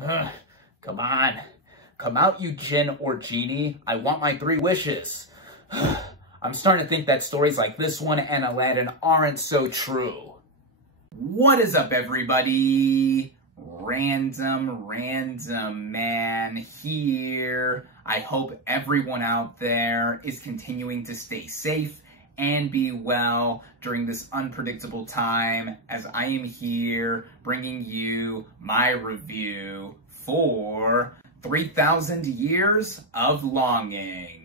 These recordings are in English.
Come on. Come out, you djinn or genie. I want my 3 wishes. I'm starting to think that stories like this one and Aladdin aren't so true. What is up, everybody? RandomRandomMan here. I hope everyone out there is continuing to stay safe and be well during this unpredictable time, as I am here bringing you my review for 3,000 Years of Longing.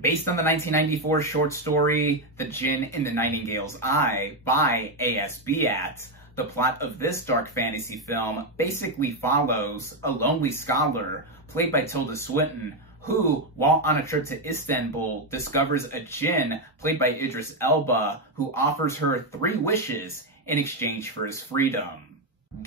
Based on the 1994 short story, The Djinn in the Nightingale's Eye by A.S. Biat, the plot of this dark fantasy film basically follows a lonely scholar, played by Tilda Swinton, who, while on a trip to Istanbul, discovers a djinn, played by Idris Elba, who offers her 3 wishes in exchange for his freedom.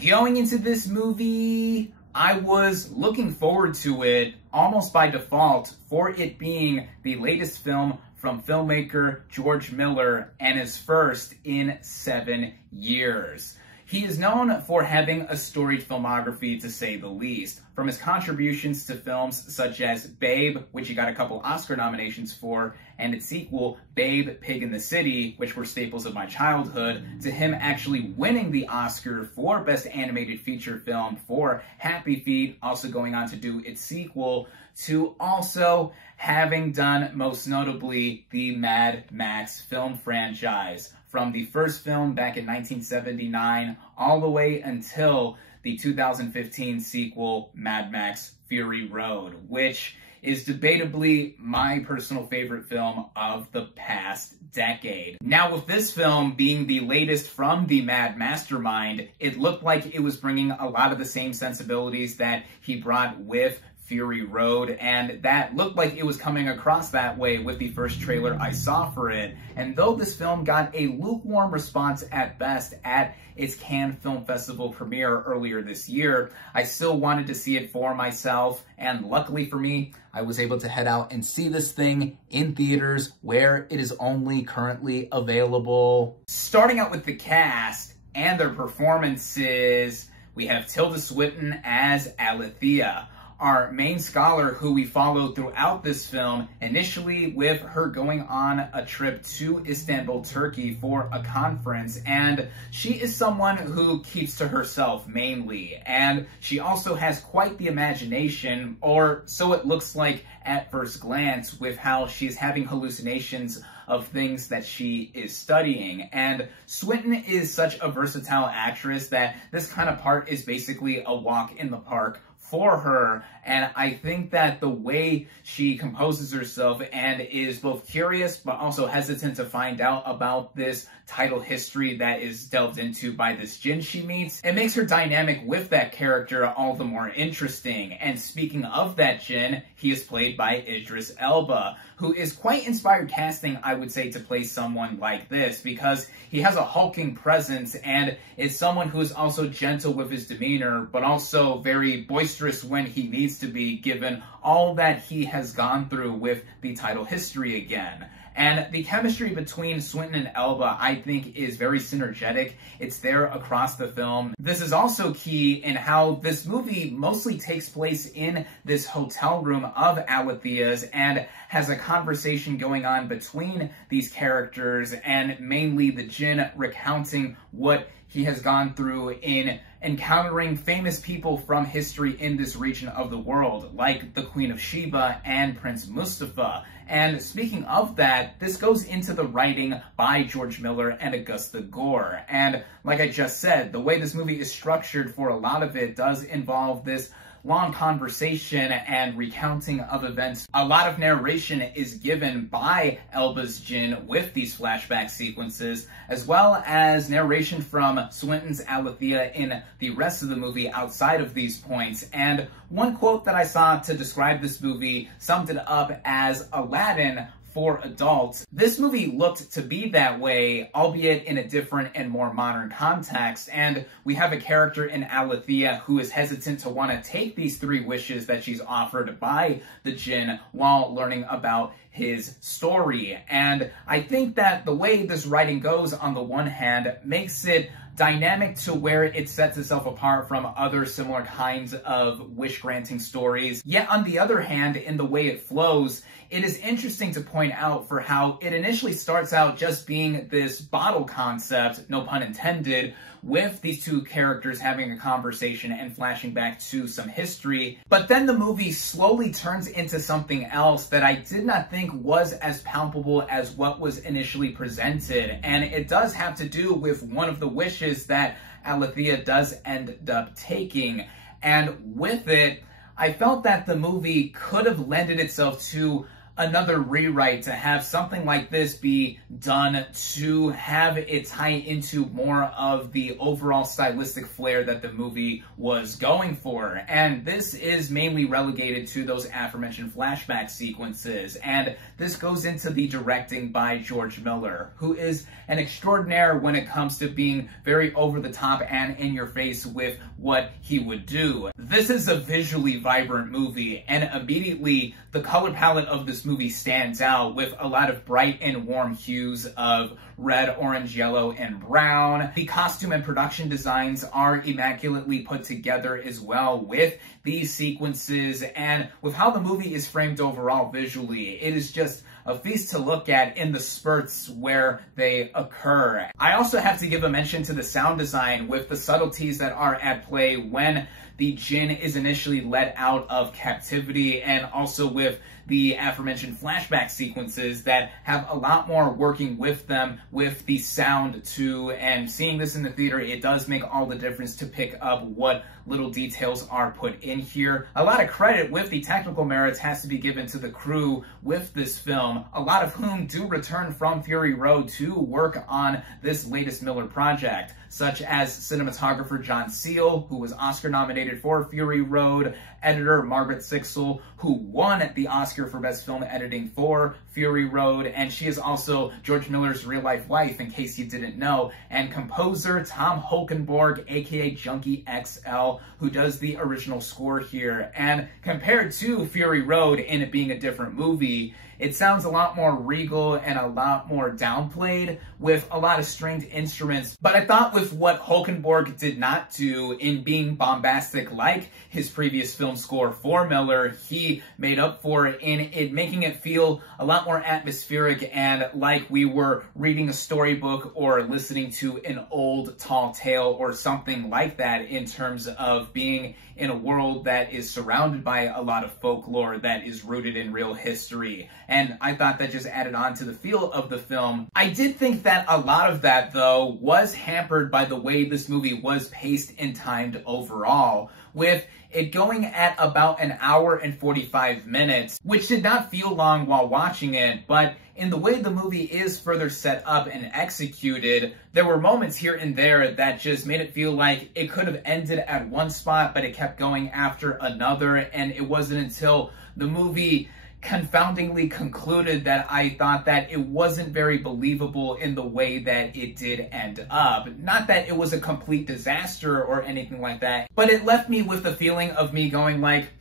Going into this movie, I was looking forward to it almost by default for it being the latest film from filmmaker George Miller and his first in 7 years. He is known for having a storied filmography, to say the least, from his contributions to films such as Babe, which he got a couple Oscar nominations for, and its sequel, Babe, Pig in the City, which were staples of my childhood, to him actually winning the Oscar for Best Animated Feature Film for Happy Feet, also going on to do its sequel, to also having done, most notably, the Mad Max film franchise, from the first film back in 1979 all the way until the 2015 sequel, Mad Max Fury Road, which is debatably my personal favorite film of the past decade. Now, with this film being the latest from the Mad Mastermind, it looked like it was bringing a lot of the same sensibilities that he brought with Fury Road, and that looked like it was coming across that way with the first trailer I saw for it. And though this film got a lukewarm response at best at its Cannes Film Festival premiere earlier this year, I still wanted to see it for myself, and luckily for me, I was able to head out and see this thing in theaters where it is only currently available. Starting out with the cast and their performances, we have Tilda Swinton as Alethea, our main scholar who we follow throughout this film, initially with her going on a trip to Istanbul, Turkey for a conference, and she is someone who keeps to herself mainly, and she also has quite the imagination, or so it looks like at first glance, with how she's having hallucinations of things that she is studying. And Swinton is such a versatile actress that this kind of part is basically a walk in the park for her, and I think that the way she composes herself and is both curious but also hesitant to find out about this title history that is delved into by this djinn she meets, it makes her dynamic with that character all the more interesting. And speaking of that djinn, he is played by Idris Elba, who is quite inspired casting, I would say, to play someone like this, because he has a hulking presence and is someone who is also gentle with his demeanor, but also very boisterous when he needs to be, given all that he has gone through with the title history again. And the chemistry between Swinton and Elba, I think, is very synergetic. It's there across the film. This is also key in how this movie mostly takes place in this hotel room of Alethea's and has a conversation going on between these characters, and mainly the djinn recounting what he has gone through in encountering famous people from history in this region of the world, like the Queen of Sheba and Prince Mustafa. And speaking of that, this goes into the writing by George Miller and Augusta Gore. And like I just said, the way this movie is structured for a lot of it does involve this long conversation and recounting of events. A lot of narration is given by Elba's djinn with these flashback sequences, as well as narration from Swinton's Alethea in the rest of the movie outside of these points. And one quote that I saw to describe this movie summed it up as Aladdin for adults. This movie looked to be that way, albeit in a different and more modern context, and we have a character in Alethea who is hesitant to want to take these 3 wishes that she's offered by the djinn while learning about his story. And I think that the way this writing goes, on the one hand, makes it dynamic to where it sets itself apart from other similar kinds of wish-granting stories. Yet on the other hand, in the way it flows, it is interesting to point out for how it initially starts out just being this bottle concept, no pun intended, with these two characters having a conversation and flashing back to some history. But then the movie slowly turns into something else that I did not think was as palpable as what was initially presented. And it does have to do with one of the wishes that Alethea does end up taking. And with it, I felt that the movie could have lended itself to another rewrite, to have something like this be done, to have it tie into more of the overall stylistic flair that the movie was going for. And this is mainly relegated to those aforementioned flashback sequences. And this goes into the directing by George Miller, who is an extraordinaire when it comes to being very over the top and in your face with what he would do. This is a visually vibrant movie, and immediately the color palette of this movie stands out with a lot of bright and warm hues of red, orange, yellow, and brown. The costume and production designs are immaculately put together as well with these sequences, and with how the movie is framed overall visually, it is just a feast to look at in the spurts where they occur. I also have to give a mention to the sound design with the subtleties that are at play when the djinn is initially let out of captivity, and also with the aforementioned flashback sequences that have a lot more working with them with the sound too. And seeing this in the theater, it does make all the difference to pick up what little details are put in here. A lot of credit with the technical merits has to be given to the crew with this film, a lot of whom do return from Fury Road to work on this latest Miller project, such as cinematographer John Seal, who was Oscar nominated for Fury Road, editor Margaret Sixel, who won the Oscar for Best Film Editing for Fury Road, and she is also George Miller's real-life wife, in case you didn't know, and composer Tom Holkenborg, aka Junkie XL, who does the original score here. And compared to Fury Road, in it being a different movie, it sounds a lot more regal and a lot more downplayed with a lot of stringed instruments. But I thought with what Holkenborg did not do in being bombastic like his previous film score for Miller, he made up for it in it making it feel a lot more atmospheric and like we were reading a storybook or listening to an old tall tale or something like that, in terms of being in a world that is surrounded by a lot of folklore that is rooted in real history. And I thought that just added on to the feel of the film. I did think that a lot of that, though, was hampered by the way this movie was paced and timed overall, with it going at about an hour and 45 minutes, which did not feel long while watching it, but in the way the movie is further set up and executed, there were moments here and there that just made it feel like it could have ended at one spot, but it kept going after another, and it wasn't until the movie confoundingly concluded that I thought that it wasn't very believable in the way that it did end up. Not that it was a complete disaster or anything like that, but it left me with the feeling of me going like,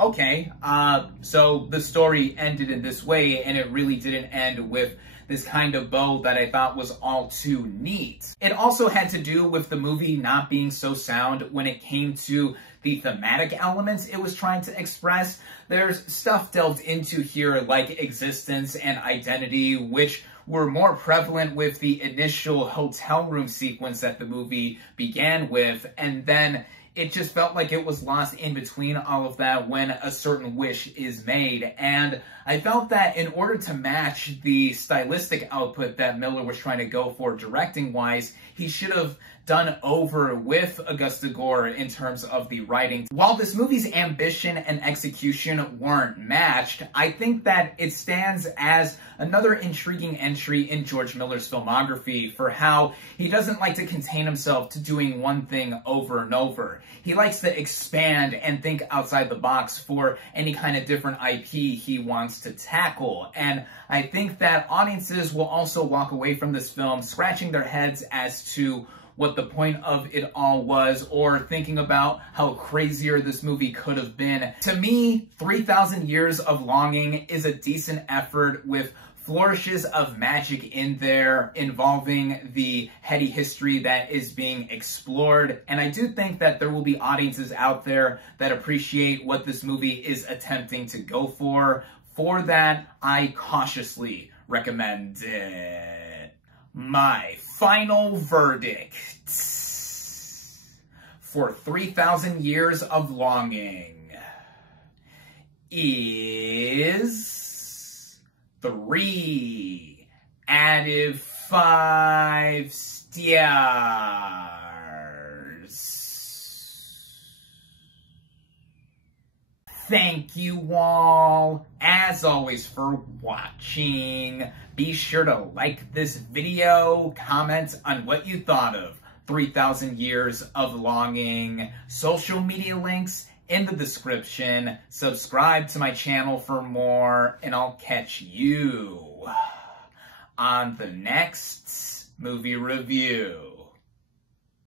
okay, so the story ended in this way, and it really didn't end with this kind of bow that I thought was all too neat. It also had to do with the movie not being so sound when it came to the thematic elements it was trying to express. There's stuff delved into here like existence and identity, which were more prevalent with the initial hotel room sequence that the movie began with, and then it just felt like it was lost in between all of that when a certain wish is made. And I felt that in order to match the stylistic output that Miller was trying to go for directing-wise, he should have done over with Augusta Gore in terms of the writing. While this movie's ambition and execution weren't matched, I think that it stands as another intriguing entry in George Miller's filmography for how he doesn't like to contain himself to doing one thing over and over. He likes to expand and think outside the box for any kind of different IP he wants to tackle. And I think that audiences will also walk away from this film scratching their heads as to what the point of it all was, or thinking about how crazier this movie could have been. To me, 3,000 Years of Longing is a decent effort with flourishes of magic in there involving the heady history that is being explored. And I do think that there will be audiences out there that appreciate what this movie is attempting to go for. For that, I cautiously recommend it. My final verdict for 3,000 Years of Longing is 3 out of 5 stars. Thank you all, as always, for watching. Be sure to like this video, comment on what you thought of 3,000 Years of Longing. Social media links in the description. Subscribe to my channel for more, and I'll catch you on the next movie review.